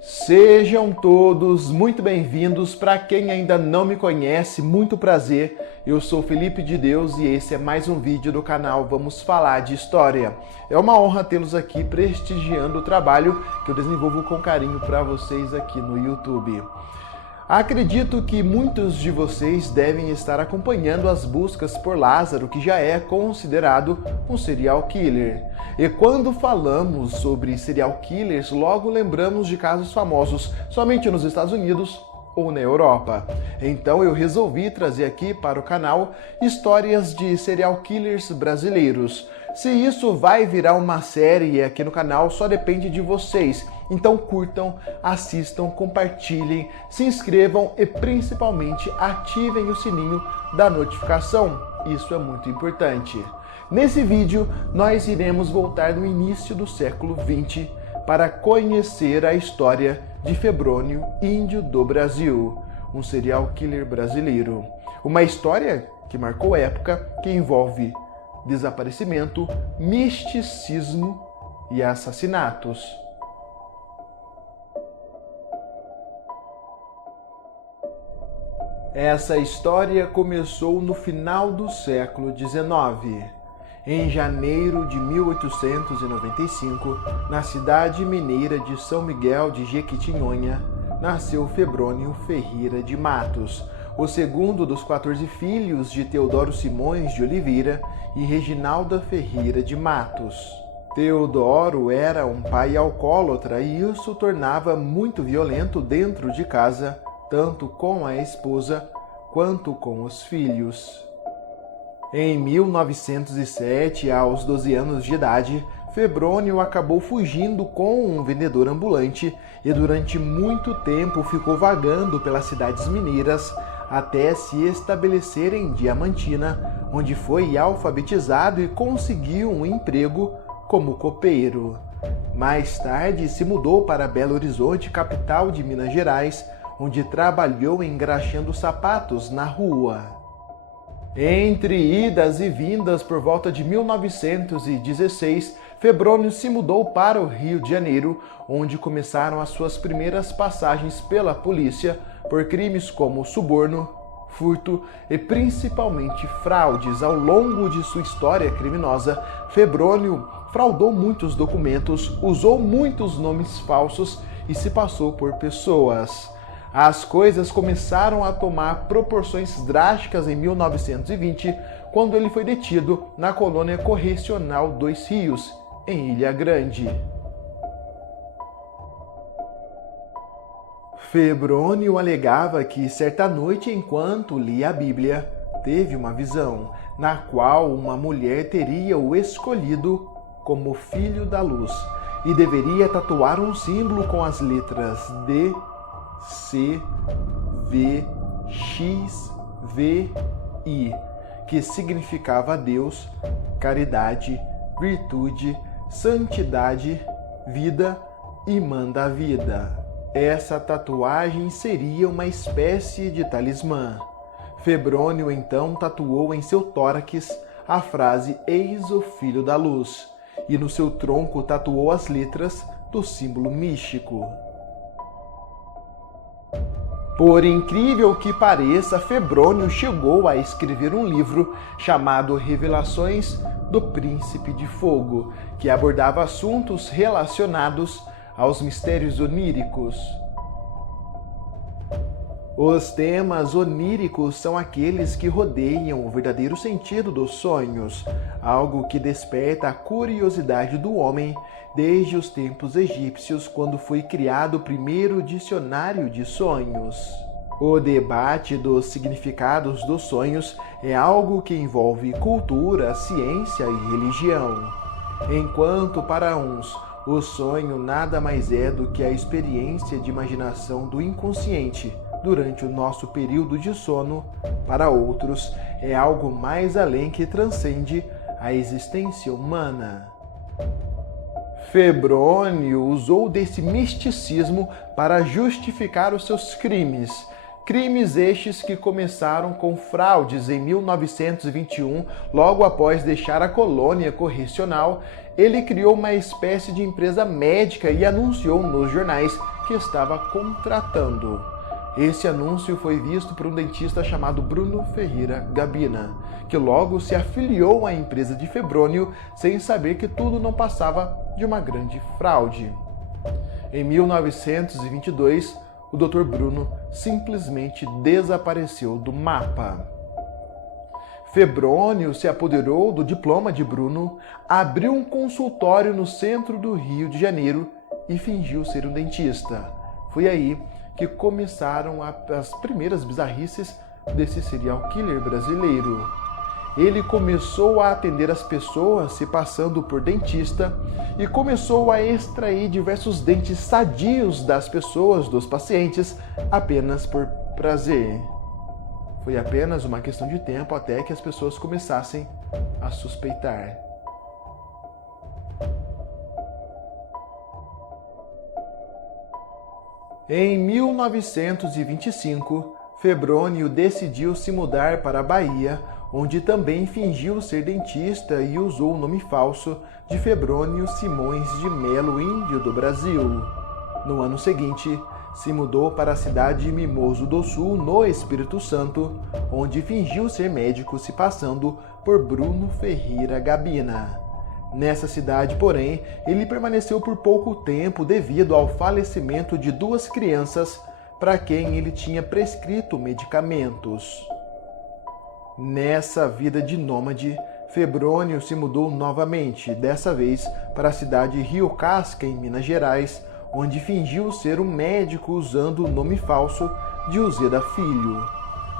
Sejam todos muito bem-vindos. Para quem ainda não me conhece, muito prazer. Eu sou Felipe de Deus e esse é mais um vídeo do canal Vamos Falar de História. É uma honra tê-los aqui prestigiando o trabalho que eu desenvolvo com carinho para vocês aqui no YouTube. Acredito que muitos de vocês devem estar acompanhando as buscas por Lázaro, que já é considerado um serial killer. E quando falamos sobre serial killers, logo lembramos de casos famosos somente nos Estados Unidos ou na Europa. Então eu resolvi trazer aqui para o canal histórias de serial killers brasileiros. Se isso vai virar uma série aqui no canal, só depende de vocês. Então curtam, assistam, compartilhem, se inscrevam e principalmente ativem o sininho da notificação. Isso é muito importante. Nesse vídeo, nós iremos voltar no início do século XX para conhecer a história de Febrônio, índio do Brasil, um serial killer brasileiro. Uma história que marcou época, que envolve desaparecimento, misticismo e assassinatos. Essa história começou no final do século XIX. Em janeiro de 1895, na cidade mineira de São Miguel de Jequitinhonha, nasceu Febrônio Ferreira de Matos, o segundo dos 14 filhos de Teodoro Simões de Oliveira e Reginalda Ferreira de Matos. Teodoro era um pai alcoólatra e isso o tornava muito violento dentro de casa, tanto com a esposa quanto com os filhos. Em 1907, aos 12 anos de idade, Febrônio acabou fugindo com um vendedor ambulante e durante muito tempo ficou vagando pelas cidades mineiras até se estabelecer em Diamantina, onde foi alfabetizado e conseguiu um emprego como copeiro. Mais tarde se mudou para Belo Horizonte, capital de Minas Gerais, onde trabalhou engraxando sapatos na rua. Entre idas e vindas, por volta de 1916, Febrônio se mudou para o Rio de Janeiro, onde começaram as suas primeiras passagens pela polícia por crimes como suborno, furto e principalmente fraudes. Ao longo de sua história criminosa, Febrônio fraudou muitos documentos, usou muitos nomes falsos e se passou por pessoas. As coisas começaram a tomar proporções drásticas em 1920, quando ele foi detido na colônia correcional Dois Rios, em Ilha Grande. Febrônio alegava que certa noite, enquanto lia a Bíblia, teve uma visão, na qual uma mulher teria o escolhido como filho da luz e deveria tatuar um símbolo com as letras D, C, V, X, V, I, que significava Deus, caridade, virtude, santidade, vida e manda vida. Essa tatuagem seria uma espécie de talismã. Febrônio então tatuou em seu tórax a frase "Eis o Filho da Luz" e no seu tronco tatuou as letras do símbolo místico. Por incrível que pareça, Febrônio chegou a escrever um livro chamado Revelações do Príncipe de Fogo, que abordava assuntos relacionados aos mistérios oníricos. Os temas oníricos são aqueles que rodeiam o verdadeiro sentido dos sonhos, algo que desperta a curiosidade do homem desde os tempos egípcios, quando foi criado o primeiro dicionário de sonhos. O debate dos significados dos sonhos é algo que envolve cultura, ciência e religião. Enquanto para uns o sonho nada mais é do que a experiência de imaginação do inconsciente durante o nosso período de sono, para outros é algo mais além que transcende a existência humana. Febrônio usou desse misticismo para justificar os seus crimes, Crimes estes que começaram com fraudes em 1921, logo após deixar a colônia correcional. Ele criou uma espécie de empresa médica e anunciou nos jornais que estava contratando. Esse anúncio foi visto por um dentista chamado Bruno Ferreira Gabina, que logo se afiliou à empresa de Febrônio sem saber que tudo não passava de uma grande fraude. Em 1922, o Dr. Bruno simplesmente desapareceu do mapa. Febrônio se apoderou do diploma de Bruno, abriu um consultório no centro do Rio de Janeiro e fingiu ser um dentista. Foi aí que começaram as primeiras bizarrices desse serial killer brasileiro. Ele começou a atender as pessoas se passando por dentista e começou a extrair diversos dentes sadios das pessoas, dos pacientes, apenas por prazer. Foi apenas uma questão de tempo até que as pessoas começassem a suspeitar. Em 1925, Febrônio decidiu se mudar para a Bahia, onde também fingiu ser dentista e usou o nome falso de Febrônio Simões de Melo, índio do Brasil. No ano seguinte, se mudou para a cidade de Mimoso do Sul, no Espírito Santo, onde fingiu ser médico se passando por Bruno Ferreira Gabina. Nessa cidade, porém, ele permaneceu por pouco tempo devido ao falecimento de 2 crianças para quem ele tinha prescrito medicamentos. Nessa vida de nômade, Febrônio se mudou novamente, dessa vez para a cidade de Rio Casca, em Minas Gerais, onde fingiu ser um médico usando o nome falso de Uzeda Filho.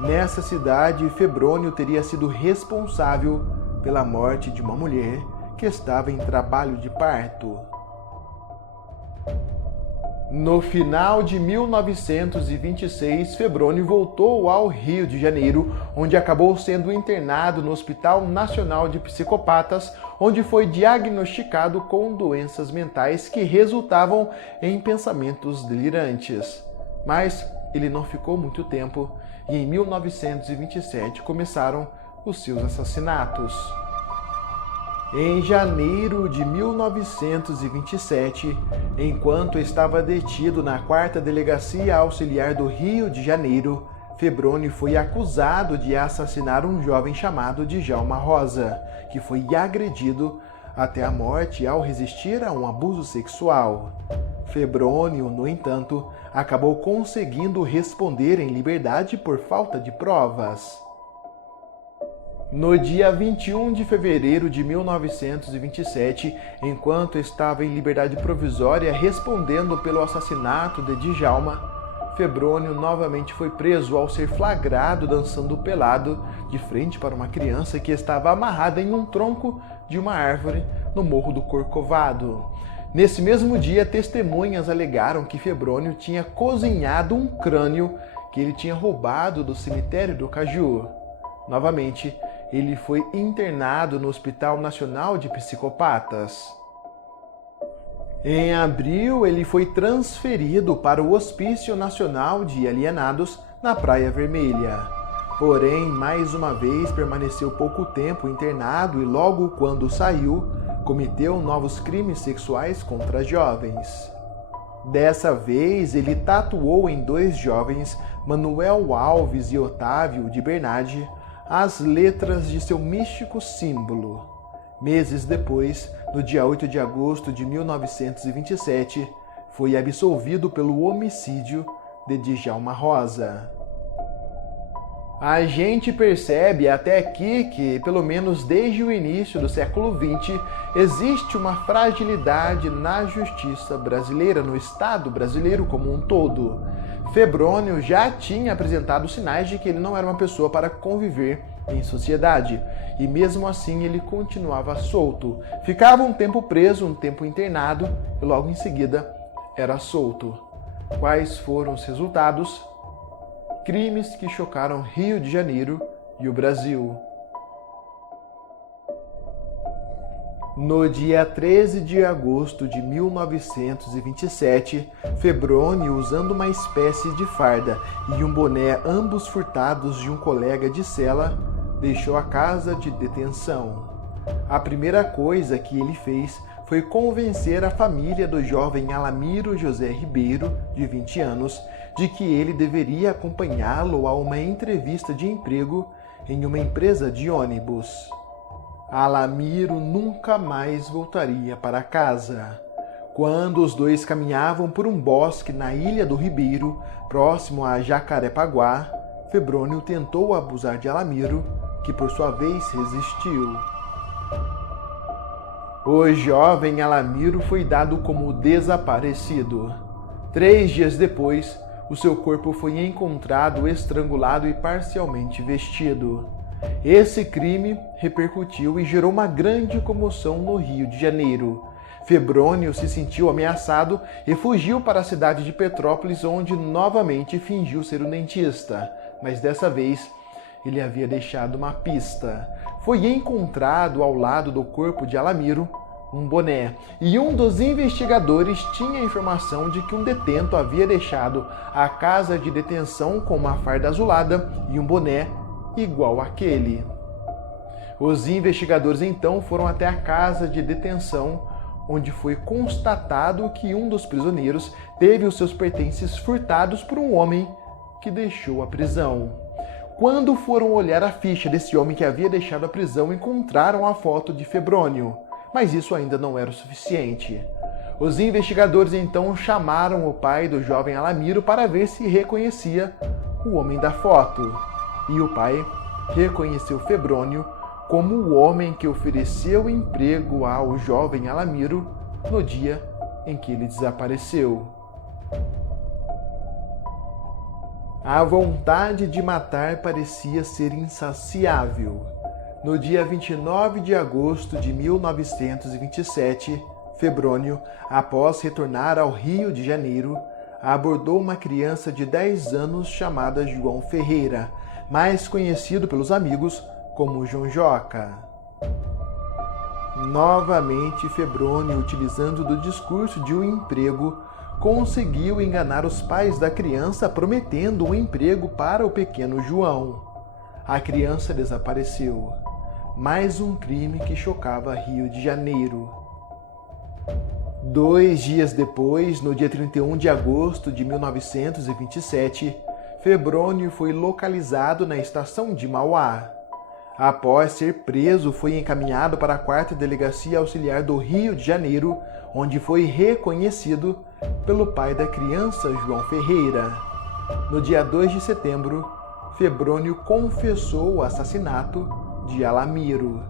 Nessa cidade, Febrônio teria sido responsável pela morte de uma mulher que estava em trabalho de parto. No final de 1926, Febrônio voltou ao Rio de Janeiro, onde acabou sendo internado no Hospital Nacional de Psicopatas, onde foi diagnosticado com doenças mentais que resultavam em pensamentos delirantes. Mas ele não ficou muito tempo e em 1927 começaram os seus assassinatos. Em janeiro de 1927, enquanto estava detido na 4ª Delegacia Auxiliar do Rio de Janeiro, Febrônio foi acusado de assassinar um jovem chamado Djalma Rosa, que foi agredido até a morte ao resistir a um abuso sexual. Febrônio, no entanto, acabou conseguindo responder em liberdade por falta de provas. No dia 21 de fevereiro de 1927, enquanto estava em liberdade provisória respondendo pelo assassinato de Djalma, Febrônio novamente foi preso ao ser flagrado dançando pelado de frente para uma criança que estava amarrada em um tronco de uma árvore no Morro do Corcovado. Nesse mesmo dia, testemunhas alegaram que Febrônio tinha cozinhado um crânio que ele tinha roubado do cemitério do Caju. Novamente, ele foi internado no Hospital Nacional de Psicopatas. Em abril, ele foi transferido para o Hospício Nacional de Alienados, na Praia Vermelha. Porém, mais uma vez, permaneceu pouco tempo internado e logo quando saiu, cometeu novos crimes sexuais contra jovens. Dessa vez, ele tatuou em 2 jovens, Manuel Alves e Otávio de Bernardi, as letras de seu místico símbolo. Meses depois, no dia 8 de agosto de 1927, foi absolvido pelo homicídio de Djalma Rosa. A gente percebe até aqui que, pelo menos desde o início do século XX, existe uma fragilidade na justiça brasileira, no Estado brasileiro como um todo. Febrônio já tinha apresentado sinais de que ele não era uma pessoa para conviver em sociedade, e mesmo assim ele continuava solto. Ficava um tempo preso, um tempo internado, e logo em seguida era solto. Quais foram os resultados? Crimes que chocaram Rio de Janeiro e o Brasil. No dia 13 de agosto de 1927, Febrônio, usando uma espécie de farda e um boné, ambos furtados de um colega de cela, deixou a casa de detenção. A primeira coisa que ele fez foi convencer a família do jovem Alamiro José Ribeiro, de 20 anos, de que ele deveria acompanhá-lo a uma entrevista de emprego em uma empresa de ônibus. Alamiro nunca mais voltaria para casa. Quando os dois caminhavam por um bosque na Ilha do Ribeiro, próximo a Jacarepaguá, Febrônio tentou abusar de Alamiro, que por sua vez resistiu. O jovem Alamiro foi dado como desaparecido. 3 dias depois, o seu corpo foi encontrado estrangulado e parcialmente vestido. Esse crime repercutiu e gerou uma grande comoção no Rio de Janeiro. Febrônio se sentiu ameaçado e fugiu para a cidade de Petrópolis, onde novamente fingiu ser um dentista, mas dessa vez ele havia deixado uma pista. Foi encontrado ao lado do corpo de Alamiro um boné, e um dos investigadores tinha a informação de que um detento havia deixado a casa de detenção com uma farda azulada e um boné igual àquele. Os investigadores então foram até a casa de detenção, onde foi constatado que um dos prisioneiros teve os seus pertences furtados por um homem que deixou a prisão. Quando foram olhar a ficha desse homem que havia deixado a prisão, encontraram a foto de Febrônio, mas isso ainda não era o suficiente. Os investigadores então chamaram o pai do jovem Alamiro para ver se reconhecia o homem da foto. E o pai reconheceu Febrônio como o homem que ofereceu emprego ao jovem Alamiro no dia em que ele desapareceu. A vontade de matar parecia ser insaciável. No dia 29 de agosto de 1927, Febrônio, após retornar ao Rio de Janeiro, abordou uma criança de 10 anos chamada João Ferreira, mais conhecido pelos amigos como João Joca. Novamente, Febrônio, utilizando do discurso de um emprego, conseguiu enganar os pais da criança, prometendo um emprego para o pequeno João. A criança desapareceu. Mais um crime que chocava Rio de Janeiro. 2 dias depois, no dia 31 de agosto de 1927, Febrônio foi localizado na estação de Mauá. Após ser preso, foi encaminhado para a 4ª Delegacia Auxiliar do Rio de Janeiro, onde foi reconhecido pelo pai da criança, João Ferreira. No dia 2 de setembro, Febrônio confessou o assassinato de Alamiro.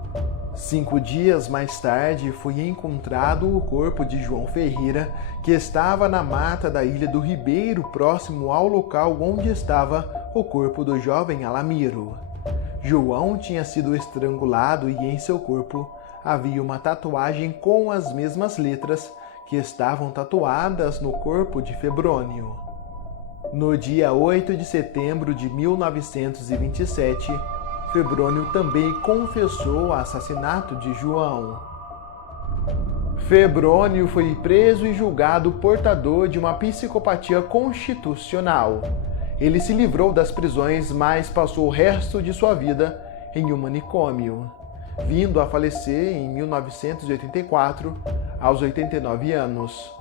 5 dias mais tarde, foi encontrado o corpo de João Ferreira, que estava na mata da Ilha do Ribeiro, próximo ao local onde estava o corpo do jovem Alamiro. João tinha sido estrangulado e em seu corpo havia uma tatuagem com as mesmas letras que estavam tatuadas no corpo de Febrônio. No dia 8 de setembro de 1927, Febrônio também confessou o assassinato de João. Febrônio foi preso e julgado portador de uma psicopatia constitucional. Ele se livrou das prisões, mas passou o resto de sua vida em um manicômio, vindo a falecer em 1984, aos 89 anos.